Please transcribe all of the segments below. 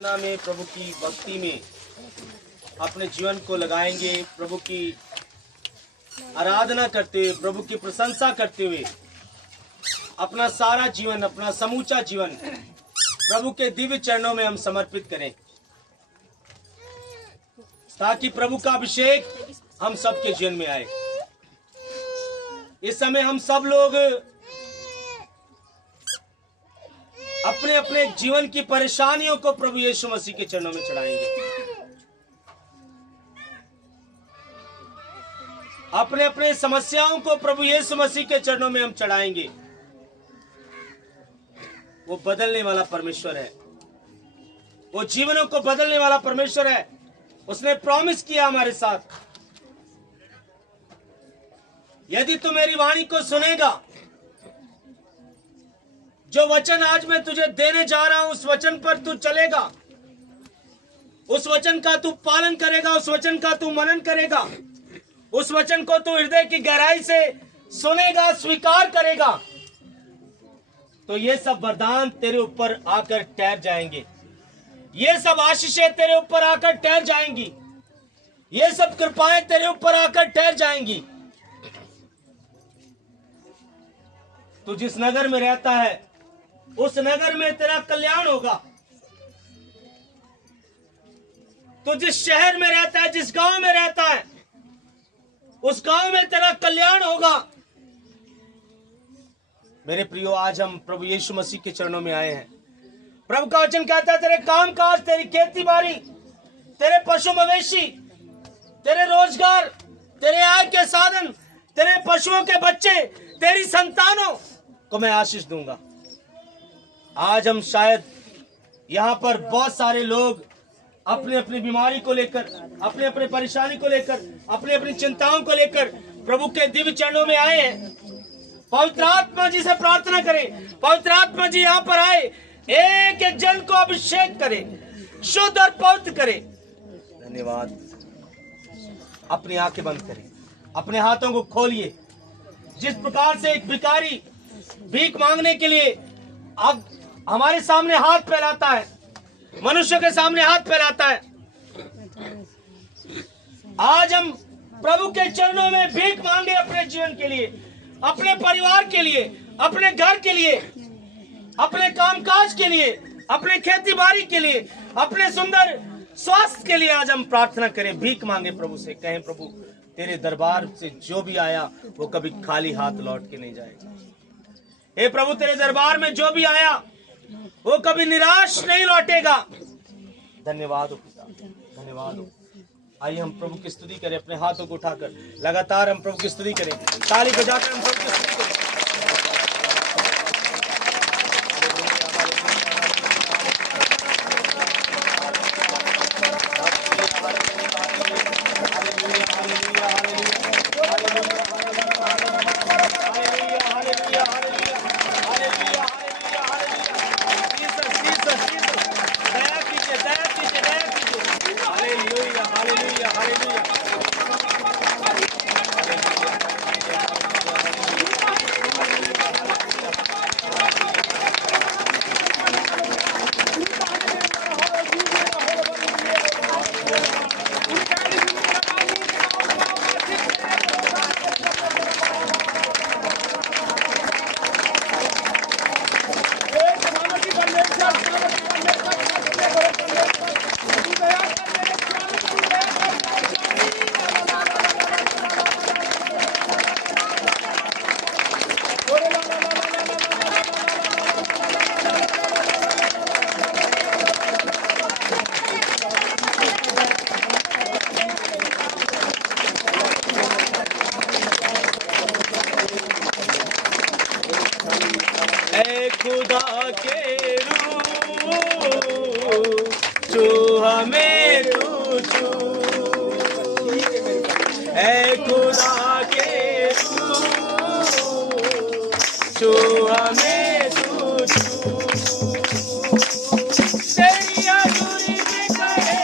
में प्रभु की भक्ति में अपने जीवन को लगाएंगे, प्रभु की आराधना करते हुए, प्रभु की प्रशंसा करते हुए अपना सारा जीवन, अपना समूचा जीवन प्रभु के दिव्य चरणों में हम समर्पित करें, ताकि प्रभु का अभिषेक हम सबके जीवन में आए। इस समय हम सब लोग अपने अपने जीवन की परेशानियों को प्रभु यीशु मसीह के चरणों में चढ़ाएंगे। अपने अपने समस्याओं को प्रभु यीशु मसीह के चरणों में हम चढ़ाएंगे। वो बदलने वाला परमेश्वर है, वो जीवनों को बदलने वाला परमेश्वर है। उसने प्रॉमिस किया हमारे साथ, यदि तू मेरी वाणी को सुनेगा, जो वचन आज मैं तुझे देने जा रहा हूं, उस वचन पर तू चलेगा, उस वचन का तू पालन करेगा, उस वचन का तू मनन करेगा, उस वचन को तू हृदय की गहराई से सुनेगा, स्वीकार करेगा, तो ये सब वरदान तेरे ऊपर आकर ठहर जाएंगे। ये सब आशीषें तेरे ऊपर आकर ठहर जाएंगी। ये सब कृपाएं तेरे ऊपर आकर ठहर जाएंगी। तू जिस नगर में रहता है, उस नगर में तेरा कल्याण होगा। तू जिस शहर में रहता है, जिस गांव में रहता है, उस गांव में तेरा कल्याण होगा। मेरे प्रियो, आज हम प्रभु यीशु मसीह के चरणों में आए हैं। प्रभु का वचन कहता है, तेरे काम काज, तेरी खेती बाड़ी, तेरे पशु मवेशी, तेरे रोजगार, तेरे आय के साधन, तेरे पशुओं के बच्चे, तेरी संतानों को मैं आशीष दूंगा। आज हम शायद यहाँ पर बहुत सारे लोग अपने अपनी बीमारी को लेकर, अपने अपने परेशानी को लेकर, अपनी अपनी चिंताओं को लेकर प्रभु के दिव्य चरणों में आए हैं। पवित्र आत्मा जी से प्रार्थना करें, पवित्र आत्मा जी यहाँ पर आए, एक एक जन को अभिषेक करें, शुद्ध और पवित्र करें। धन्यवाद। अपनी आंखें बंद करें, अपने हाथों को खोलिए। जिस प्रकार से एक भिखारी भीख मांगने के लिए अब हमारे सामने हाथ फैलाता है, मनुष्य के सामने हाथ फैलाता है, आज हम प्रभु के चरणों में भीख मांगे अपने जीवन के लिए, अपने परिवार के लिए, अपने घर के लिए, अपने कामकाज के लिए, अपने खेती बाड़ी के लिए, अपने सुंदर स्वास्थ्य के लिए। आज हम प्रार्थना करें, भीख मांगे प्रभु से, कहें प्रभु तेरे दरबार से जो भी आया वो कभी खाली हाथ लौट के नहीं जाएगा। हे प्रभु, तेरे दरबार में जो भी आया वो कभी निराश नहीं लौटेगा। धन्यवाद हो पिता, धन्यवाद हो। आइए हम प्रभु की स्तुति करें, अपने हाथों को उठाकर लगातार हम प्रभु की स्तुति करें, ताली बजाकर हम प्रभु की स्तुति करें। खुदा के रूह जो हमें तू छू, ऐ खुदा के रूह जो हमें तू छू, तेरी हजूरी में करे,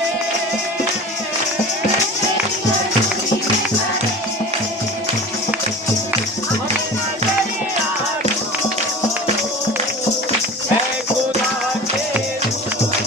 ऐ खुदा के रूह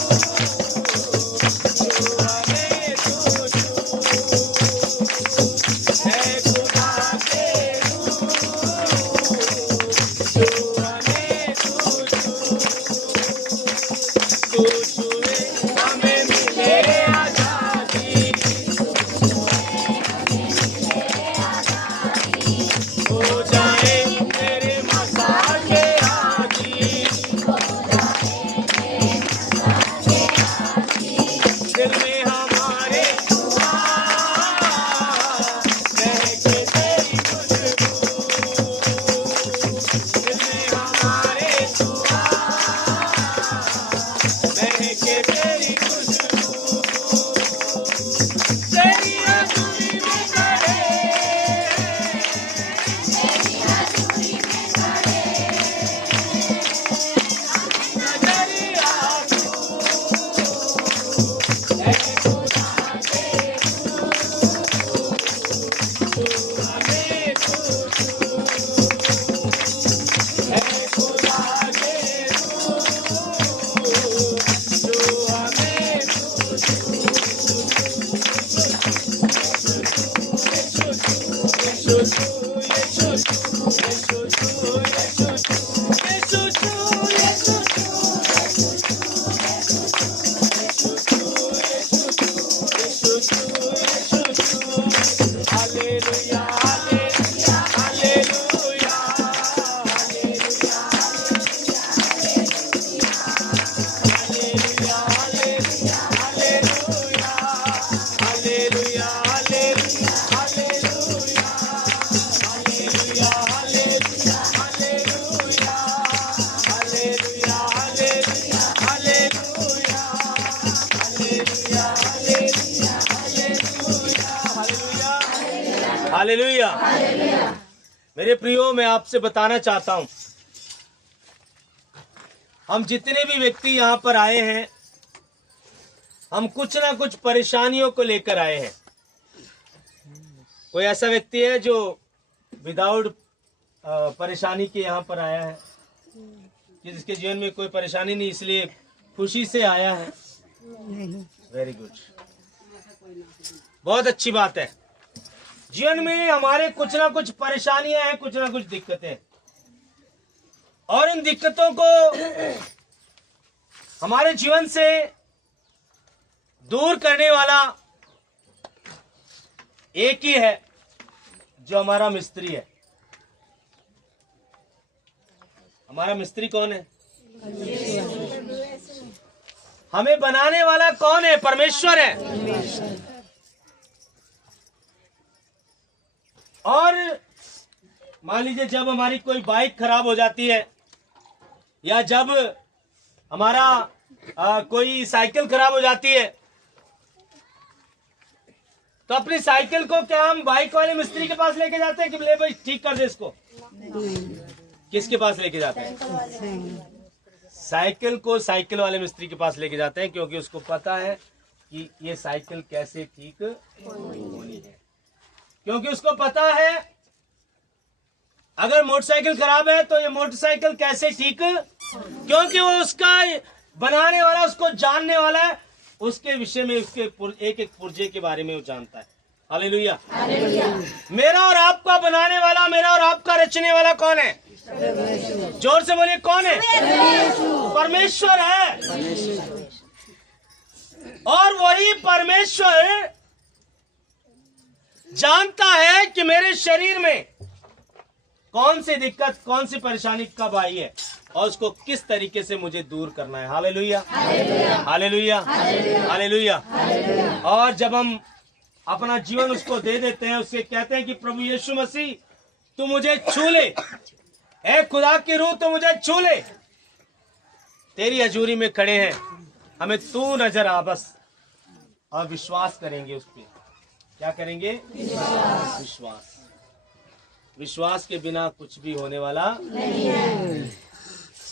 हालेलुया। मेरे प्रियो, मैं आपसे बताना चाहता हूं, हम जितने भी व्यक्ति यहाँ पर आए हैं, हम कुछ ना कुछ परेशानियों को लेकर आए हैं। कोई ऐसा व्यक्ति है जो विदाउट परेशानी के यहाँ पर आया है, कि जिसके जीवन में कोई परेशानी नहीं, इसलिए खुशी से आया है? वेरी गुड, बहुत अच्छी बात है। जीवन में हमारे कुछ ना कुछ परेशानियां हैं, कुछ ना कुछ दिक्कतें, और उन दिक्कतों को हमारे जीवन से दूर करने वाला एक ही है, जो हमारा मिस्त्री है। हमारा मिस्त्री कौन है? हमें बनाने वाला कौन है? परमेश्वर है। और मान लीजिए जब हमारी कोई बाइक खराब हो जाती है, या जब हमारा कोई साइकिल खराब हो जाती है, तो अपनी साइकिल को क्या हम बाइक वाले मिस्त्री के पास लेके जाते हैं कि ले भाई ठीक कर दे इसको? किसके पास लेके जाते हैं? साइकिल को साइकिल वाले मिस्त्री के पास लेके जाते हैं, क्योंकि उसको पता है कि ये साइकिल कैसे ठीक होनी है। क्योंकि उसको पता है अगर मोटरसाइकिल खराब है तो ये मोटरसाइकिल कैसे ठीक, क्योंकि वो उसका बनाने वाला, उसको जानने वाला है, उसके विषय में, उसके एक एक पुर्जे के बारे में वो जानता है। हालेलुया। मेरा और आपका बनाने वाला, मेरा और आपका रचने वाला कौन है? जोर से बोलिए, कौन है? परमेश्वर है। और वही परमेश्वर जानता है कि मेरे शरीर में कौन सी दिक्कत, कौन सी परेशानी कब आई है, और उसको किस तरीके से मुझे दूर करना है। Hallelujah, hallelujah, hallelujah. और जब हम अपना जीवन उसको दे देते हैं, उससे कहते हैं कि प्रभु यीशु मसीह तू मुझे छू ले, ऐ खुदा की रूह तू मुझे छू ले, तेरी हजूरी में खड़े हैं, हमें तू नजर आ बस, और विश्वास करेंगे उस पर। क्या करेंगे? विश्वास। विश्वास के बिना कुछ भी होने वाला नहीं है।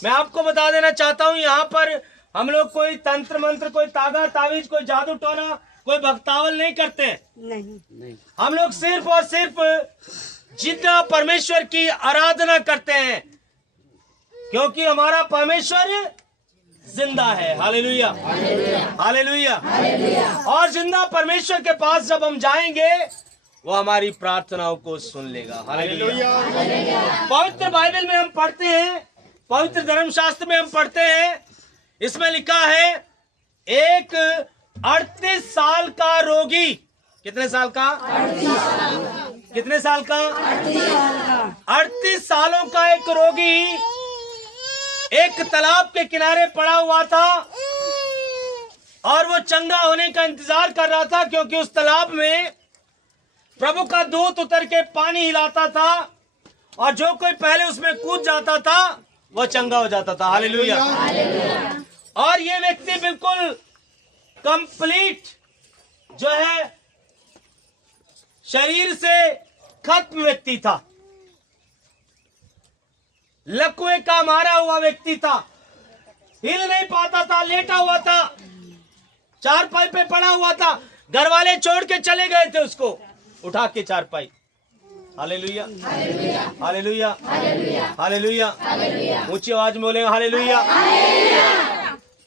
मैं आपको बता देना चाहता हूं, यहाँ पर हम लोग कोई तंत्र मंत्र, कोई तागा तावीज, कोई जादू टोना, कोई भक्तावल नहीं करते हैं। नहीं। हम लोग सिर्फ और सिर्फ जितना परमेश्वर की आराधना करते हैं, क्योंकि हमारा परमेश्वर जिंदा है। Hallelujah, hallelujah. और जिंदा परमेश्वर के पास जब हम जाएंगे, वो हमारी प्रार्थनाओं को सुन लेगा। हालेलुया। पवित्र बाइबल में हम पढ़ते हैं, पवित्र धर्मशास्त्र में हम पढ़ते हैं, इसमें लिखा है एक 38 साल का रोगी, कितने साल का? कितने साल का? 38 सालों का एक रोगी एक तालाब के किनारे पड़ा हुआ था, और वो चंगा होने का इंतजार कर रहा था, क्योंकि उस तालाब में प्रभु का दूत उतर के पानी हिलाता था, और जो कोई पहले उसमें कूद जाता था वो चंगा हो जाता था। हालेलुया। और ये व्यक्ति बिल्कुल कंप्लीट जो है शरीर से खत्म व्यक्ति था, लकवे का मारा हुआ व्यक्ति था, हिल नहीं पाता था, लेटा हुआ था, चारपाई पे पड़ा हुआ था। घर वाले छोड़ के चले गए थे उसको उठा के चारपाई। Hallelujah, hallelujah, hallelujah. ऊंची आवाज में बोले हालेलुया।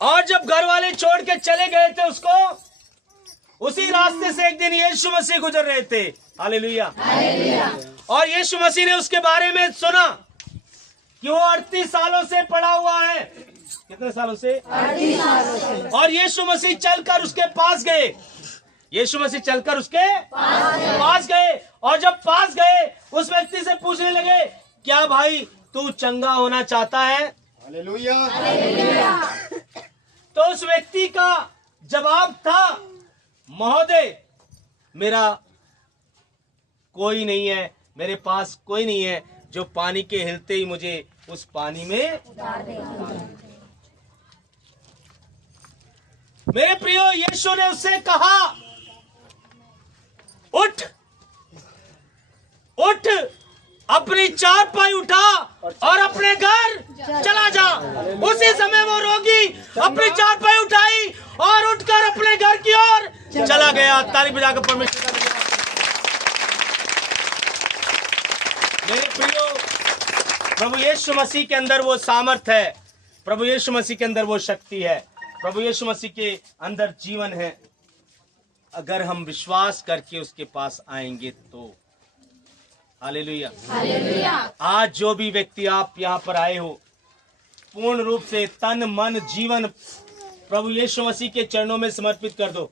और जब घर वाले छोड़ के चले गए थे उसको, उसी रास्ते से एक दिन यीशु मसीह गुजर रहे थे। हालेलुया। और यीशु मसीह ने उसके बारे में सुना कि वो 38 सालों से पड़ा हुआ है। कितने सालों से? 38 सालों से। और यीशु मसीह चलकर उसके पास गए, यीशु मसीह चलकर उसके पास गए, और जब पास गए उस व्यक्ति से पूछने लगे, क्या भाई तू चंगा होना चाहता है? हालेलुया। तो उस व्यक्ति का जवाब था, महोदय मेरा कोई नहीं है, मेरे पास कोई नहीं है जो पानी के हिलते ही मुझे उस पानी में उतार देगा। मेरे प्रियो, यीशु ने उससे कहा, उठ उठ, अपनी चारपाई उठा और अपने घर चला जा। उसी समय वो रोगी अपनी चारपाई उठाई और उठकर अपने घर की ओर चला गया। ताली बजाकर परमेश्वर का धन्यवाद। मेरे प्रियो, प्रभु यीशु मसीह के अंदर वो सामर्थ है, प्रभु यीशु मसीह के अंदर वो शक्ति है, प्रभु यीशु मसीह के अंदर जीवन है। अगर हम विश्वास करके उसके पास आएंगे तो। Hallelujah, hallelujah. आज जो भी व्यक्ति आप यहाँ पर आए हो, पूर्ण रूप से तन मन जीवन प्रभु यीशु मसीह के चरणों में समर्पित कर दो।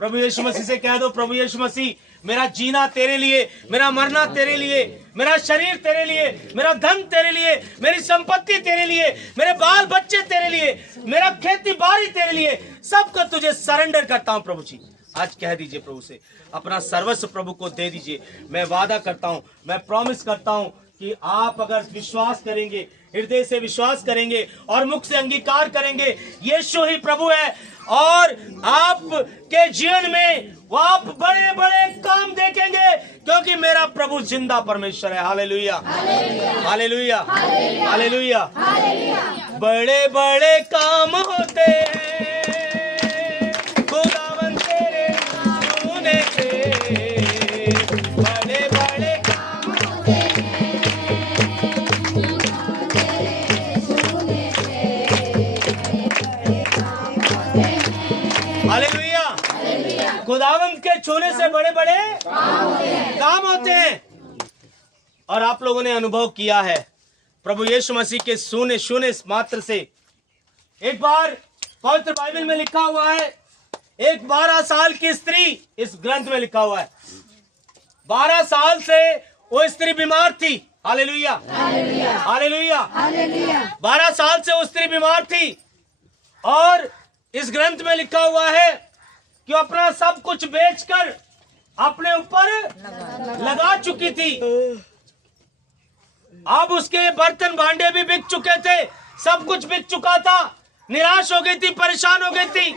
प्रभु यीशु मसीह से कह दो, प्रभु यीशु मसीह, मेरा जीना तेरे लिए, मेरा मरना तेरे लिए, मेरा शरीर तेरे लिए, मेरा धन तेरे लिए, मेरी संपत्ति तेरे लिए, मेरे बाल बच्चे तेरे लिए, मेरा खेती बाड़ी तेरे लिए, सबको तुझे सरेंडर करता हूँ प्रभु जी। आज कह दीजिए प्रभु से, अपना सर्वस्व प्रभु को दे दीजिए। मैं वादा करता हूँ, मैं प्रॉमिस करता हूँ कि आप अगर विश्वास करेंगे, हृदय से विश्वास करेंगे और मुख से अंगीकार करेंगे यीशु ही प्रभु है, और आपके जीवन में वो आप बड़े बड़े काम देखेंगे, क्योंकि मेरा प्रभु जिंदा परमेश्वर है। Hallelujah, hallelujah, hallelujah. बड़े बड़े काम होते हैं खुदावन तेरे चुने से, बड़े बड़े काम होते हैं। हालेलुया, खुदावंत के छूने से बड़े बड़े काम होते हैं। और आप लोगों ने अनुभव किया है प्रभु यीशु मसीह के छूने मात्र से। एक बार पवित्र बाइबल में लिखा हुआ है, एक 12 साल की स्त्री, इस ग्रंथ में लिखा हुआ है, 12 साल से वो स्त्री बीमार थी। हालेलुया, हालेलुया, 12 साल से वो स्त्री बीमार थी, और इस ग्रंथ में लिखा हुआ है कि अपना सब कुछ बेचकर अपने ऊपर लगा चुकी थी। अब उसके बर्तन भांडे भी बिक चुके थे, सब कुछ बिक चुका था, निराश हो गई थी, परेशान हो गई थी।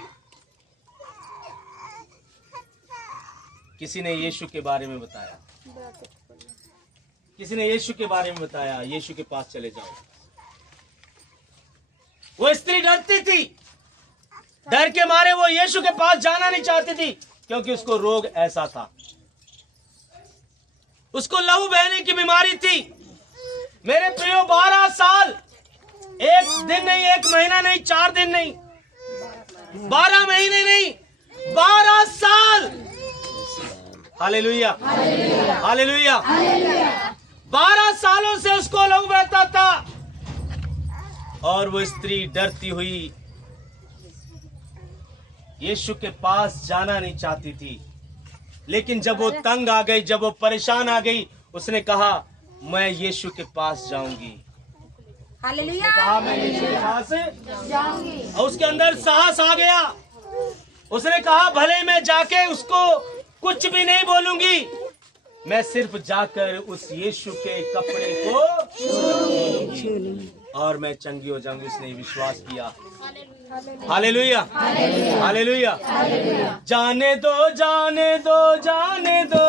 किसी ने यीशु के बारे में बताया, किसी ने यीशु के बारे में बताया, यीशु के पास चले जाओ। वो स्त्री डरती थी, डर के मारे वो यीशु के पास जाना नहीं चाहती थी, क्योंकि उसको रोग ऐसा था, उसको लहू बहने की बीमारी थी। मेरे प्रियो, 12 साल, एक दिन नहीं, एक महीना नहीं, 4 दिन नहीं, 12 महीने नहीं, 12 साल। Hallelujah, hallelujah. 12 सालों से उसको लहू बहता था, और वो स्त्री डरती हुई यीशु के पास जाना नहीं चाहती थी। लेकिन जब वो तंग आ गई, जब वो परेशान आ गई, उसने कहा, मैं यीशु के पास जाऊंगी। हालेलुया, कहा, मैं यीशु के पास जाऊंगी। और उसके अंदर साहस आ गया। उसने कहा, भले मैं जाके उसको कुछ भी नहीं बोलूंगी, मैं सिर्फ जाकर उस यीशु के कपड़े को छूलूंगी और मैं चंगी हो जाऊंगी। उसने विश्वास किया। Hallelujah, hallelujah. जाने दो, जाने दो, जाने दो,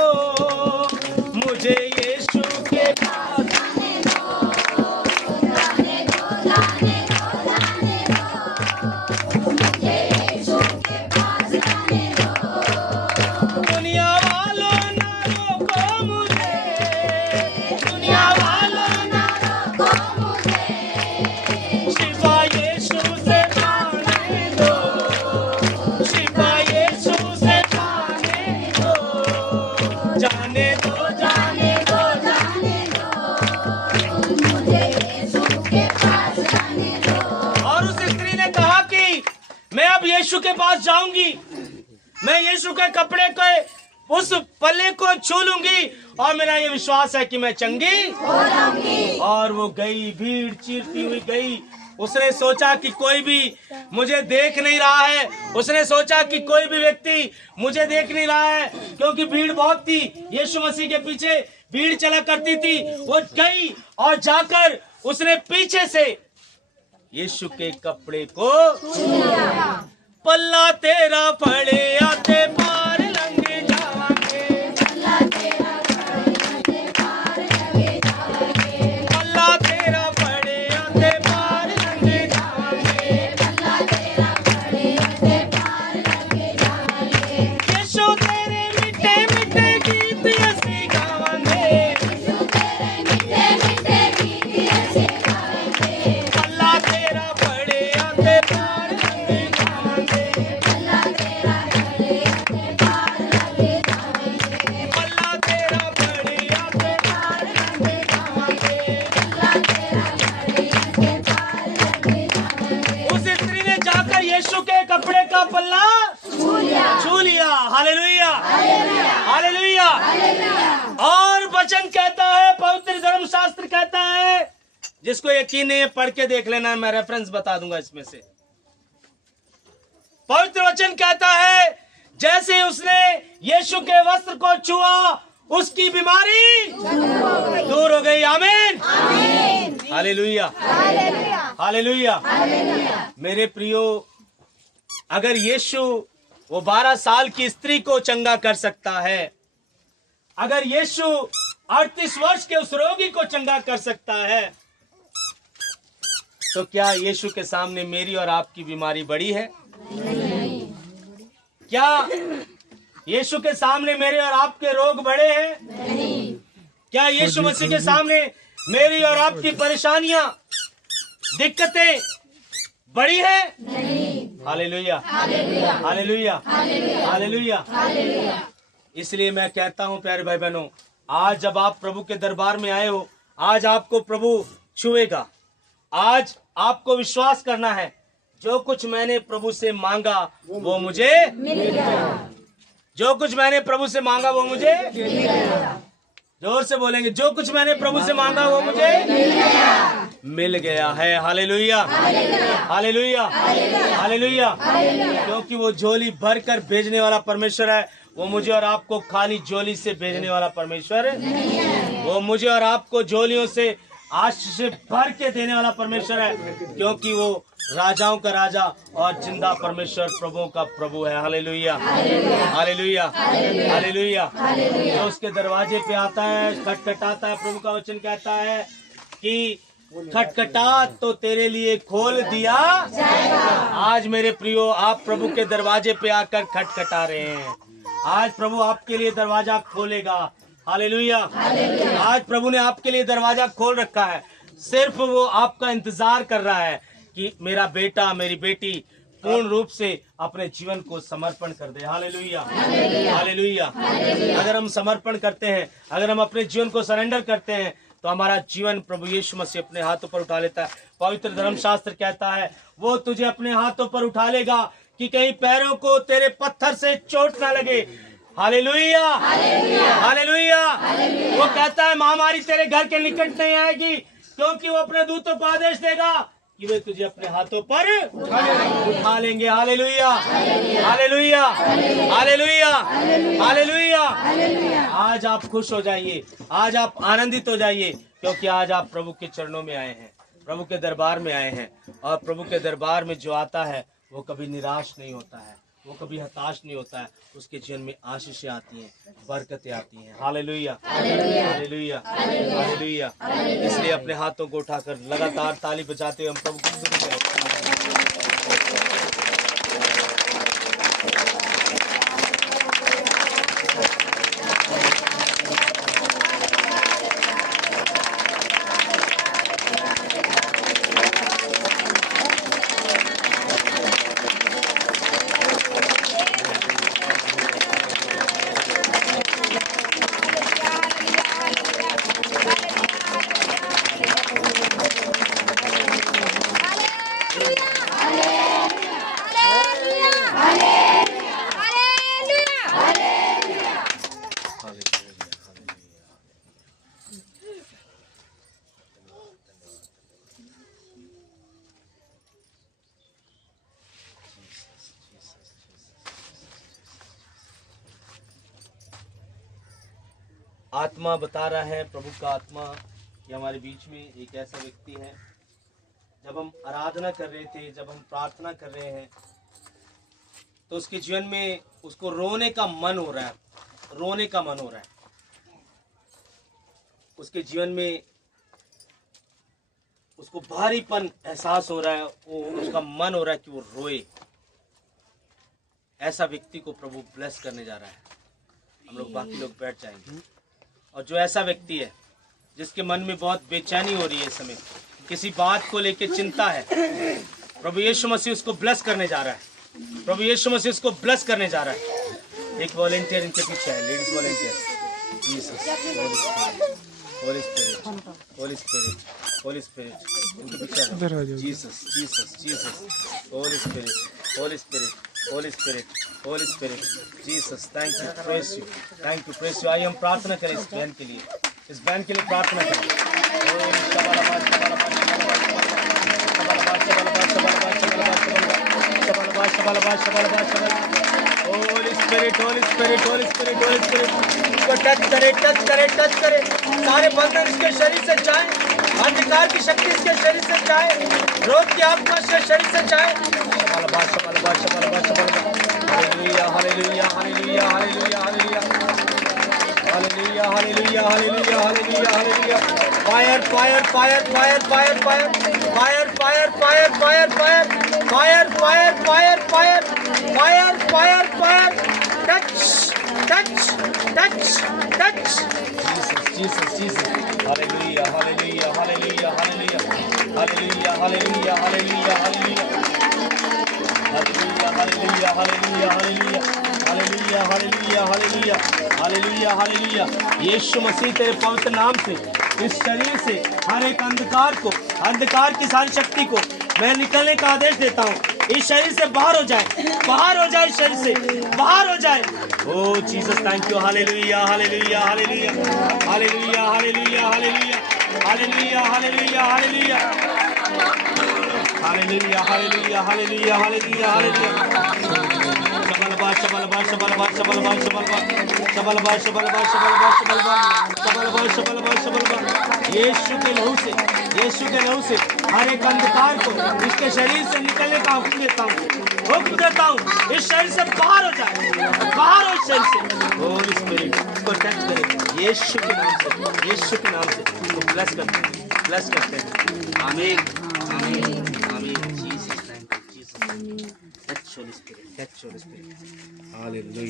मुझे यीशु के पास जाने दो, जाने दो, जाने दो, जाने दो, मुझे यीशु के पास जाने दो। दुनिया वालों ना रोको मुझे, दुनिया वालों ना रोको मुझे, शिफा यीशु से पाने दो, शिफा यीशु से पाने दो, जाने दो, जाने दो, जाने दो, मुझे यीशु के पास जाने दो। और उस स्त्री ने कहा कि मैं अब यीशु के पास जाऊंगी, मैं यीशु के कपड़े के उस पल्ले को छू लूंगी, और मेरा ये विश्वास है कि मैं चंगी हो जाऊंगी। और वो गई, भीड़ चीरती हुई गई। उसने सोचा कि कोई भी मुझे देख नहीं रहा है, उसने सोचा कि कोई भी व्यक्ति मुझे देख नहीं रहा है, क्योंकि भीड़ बहुत थी। यीशु मसीह के पीछे भीड़ चला करती थी। वो गई और जाकर उसने पीछे से यीशु के कपड़े को छुआ। पल्ला तेरा फड़े आते पार लंघ जावांगे, पल्ला तेरा फड़े आते पार लगे जावांगे, पल्ला तेरा फड़े आते पार लंघ जावांगे, पल्ला तेरा फड़े आते पार लगे जावांगे, यीशु तेरे मीठे मीठे गीत ऐसे गावांगे, यीशु तेरे मीठे मीठे गीत ऐसे गावेंगे, पल्ला तेरा फड़े आते पार लंघ जावांगे, पल्ला तेरा फड़े आते पार लगे जावेंगे, पल्ला तेरा फड़े आते पार लगे जावेंगे, पल्ला तेरा फड़े आते पार लगे जावेंगे, उस स्त्री ने जाकर यीशु के कपड़े का पल्ला छू लिया। Hallelujah, hallelujah. और वचन कहता है, पवित्र धर्मशास्त्र कहता है, जिसको यकीन नहीं है पढ़ के देख लेना, मैं रेफरेंस बता दूंगा इसमें से। पवित्र वचन कहता है, जैसे उसने यीशु के वस्त्र को छुआ, उसकी बीमारी दूर हो गई। आमीन, हालेलुया, हालेलुया। मेरे प्रियो, अगर यीशु वो 12 साल की स्त्री को चंगा कर सकता है, अगर यीशु 38 वर्ष के उस रोगी को चंगा कर सकता है, तो क्या यीशु के सामने मेरी और आपकी बीमारी बड़ी है? क्या यीशु के सामने मेरे और आपके रोग बड़े हैं? क्या यीशु मसीह के सामने मेरी और आपकी परेशानियां, दिक्कतें बड़ी है? Hallelujah, hallelujah, hallelujah. इसलिए मैं कहता हूं प्यारे भाई बहनों, आज जब आप प्रभु के दरबार में आए हो, आज आपको प्रभु छुएगा। आज आपको विश्वास करना है, जो कुछ मैंने प्रभु से मांगा वो मुझे मिल गया। जो कुछ मैंने प्रभु से मांगा वो मुझे मिल गया। जोर से बोलेंगे, जो कुछ मैंने प्रभु से मांगा वो मुझे मिल गया है। Hallelujah, hallelujah, hallelujah. क्योंकि वो झोली भर कर भेजने वाला परमेश्वर है, वो मुझे और आपको खाली झोली से भेजने वाला परमेश्वर है। वो मुझे और आपको झोलियों से आशीष भर के देने वाला परमेश्वर है, क्योंकि वो राजाओं का राजा और जिंदा परमेश्वर, प्रभुओं का प्रभु है। Hallelujah, hallelujah, hallelujah. जो उसके दरवाजे पे आता है, खटखटाता है, प्रभु का वचन कहता है कि खटखटा तो तेरे लिए खोल दिया जाएगा। आज मेरे प्रियो, आप प्रभु के दरवाजे पे आकर खटखटा रहे हैं। आज प्रभु आपके लिए दरवाजा खोलेगा। हालेलुया। आज प्रभु ने आपके लिए दरवाजा खोल रखा है, सिर्फ वो आपका इंतजार कर रहा है कि मेरा बेटा, मेरी बेटी पूर्ण रूप से अपने जीवन को समर्पण कर दे। Hallelujah, hallelujah. अगर हम समर्पण करते हैं, अगर हम अपने जीवन को सरेंडर करते हैं, तो हमारा जीवन प्रभु यीशु मसीह अपने हाथों पर उठा लेता है। पवित्र धर्मशास्त्र कहता है, वो तुझे अपने हाथों पर उठा लेगा कि कहीं पैरों को तेरे पत्थर से चोट ना लगे। Hallelujah, hallelujah. वो कहता है, महामारी तेरे घर के निकट नहीं आएगी, क्योंकि वो अपने दूतों को आदेश देगा कि वे तुझे अपने हाथों पर उठा लेंगे। Hallelujah, hallelujah, hallelujah, hallelujah. आज आप खुश हो जाइए, आज आप आनंदित हो जाइए, क्योंकि आज आप प्रभु के चरणों में आए हैं, प्रभु के दरबार में आए हैं। और प्रभु के दरबार में जो आता है वो कभी निराश नहीं होता है, वो कभी हताश नहीं होता है। उसके जीवन में आशीषें आती हैं, बरकतें आती हैं। Hallelujah, hallelujah, hallelujah. इसलिए अपने हाथों को उठाकर लगातार ताली बजाते हम प्रभु को स्तुति करें। आत्मा बता रहा है, प्रभु का आत्मा, कि हमारे बीच में एक ऐसा व्यक्ति है। जब हम आराधना कर रहे थे, जब हम प्रार्थना कर रहे हैं, तो उसके जीवन में उसको रोने का मन हो रहा है, रोने का मन हो रहा है। उसके जीवन में उसको भारीपन एहसास हो रहा है, वो उसका मन हो रहा है कि वो रोए। ऐसा व्यक्ति को प्रभु ब्लेस करने जा रहा है। हम लोग बाकी लोग बैठ जाएंगे। और जो ऐसा व्यक्ति है जिसके मन में बहुत बेचैनी हो रही है इस समय, किसी बात को लेकर चिंता है, प्रभु यीशु मसीह उसको ब्लेस करने जा रहा है। प्रभु यीशु मसीह उसको ब्लेस करने जा रहा है। एक वॉलेंटियर इनके पीछे है, ladies volunteer. Jesus, Holi spirit, Holi spirit, Holi spirit, इनके पीछे है। Jesus, Jesus, Jesus, Holi spirit, Holi spirit, Holi spirit, Holi spirit, Jesus, thank you, press you, thank you, press you. आइए हम प्रार्थना करें इस बहन के लिए, इस बहन के लिए प्रार्थना करें। Holi spirit, Holi spirit, Holi spirit, Holi spirit, इसको टच करे, टच करे, टच करे। सारे बंधन इसके शरीर से जाए, अंधकार की शक्ति इसके शरीर से जाए, रोग की आत्मा इसके शरीर से जाए। Hallelujah, hallelujah, hallelujah, hallelujah, hallelujah, hallelujah, hallelujah, hallelujah, hallelujah, hallelujah. Fire, fire, fire, fire, fire, fire, fire, fire, fire, fire, fire, fire, fire, fire, fire, fire, fire, fire, touch, touch, touch, touch. Jesus, Jesus, hallelujah, hallelujah, hallelujah, hallelujah, hallelujah, hallelujah, hallelujah, hallelujah, hallelujah, hallelujah, hallelujah, hallelujah, hallelujah, hallelujah, hallelujah, hallelujah. यीशु मसीह तेरे पवित्र नाम से इस शरीर से हर एक अंधकार को, अंधकार की सारी शक्ति को मैं निकलने का आदेश देता हूँ। इस शरीर से बाहर हो जाए, बाहर हो जाए, इस शरीर से बाहर हो जाए। Oh Jesus, thank you, hallelujah, hallelujah, hallelujah, hallelujah, hallelujah, hallelujah, hallelujah, hallelujah, hallelujah, hallelujah, hallelujah, hallelujah, hallelujah, hallelujah. शबलबा, शबलबा, शबलबा, शबलबा, शबलबा, शबलबा, शबलबा, शबलबा, शबलबा, शबलबा, शबलबा, शबलबा। यीशु के लहू से, यीशु के लहू से हर एक अंधकार को इसके शरीर से निकलने का हुक्म देता हूँ, हुक्म देता हूँ। इस शरीर से बाहर हो जाए, बाहर हो इस शरीर से। होली स्पिरिट इसको टच करे, यीशु के नाम से, यीशु के नाम से इसको ब्लेस करते हैं, ब्लेस करते हैं। आमीन, आमीन, आमीन। Jesus, thank you, Jesus, touch Holi spirit, touch Holi spirit, hallelujah.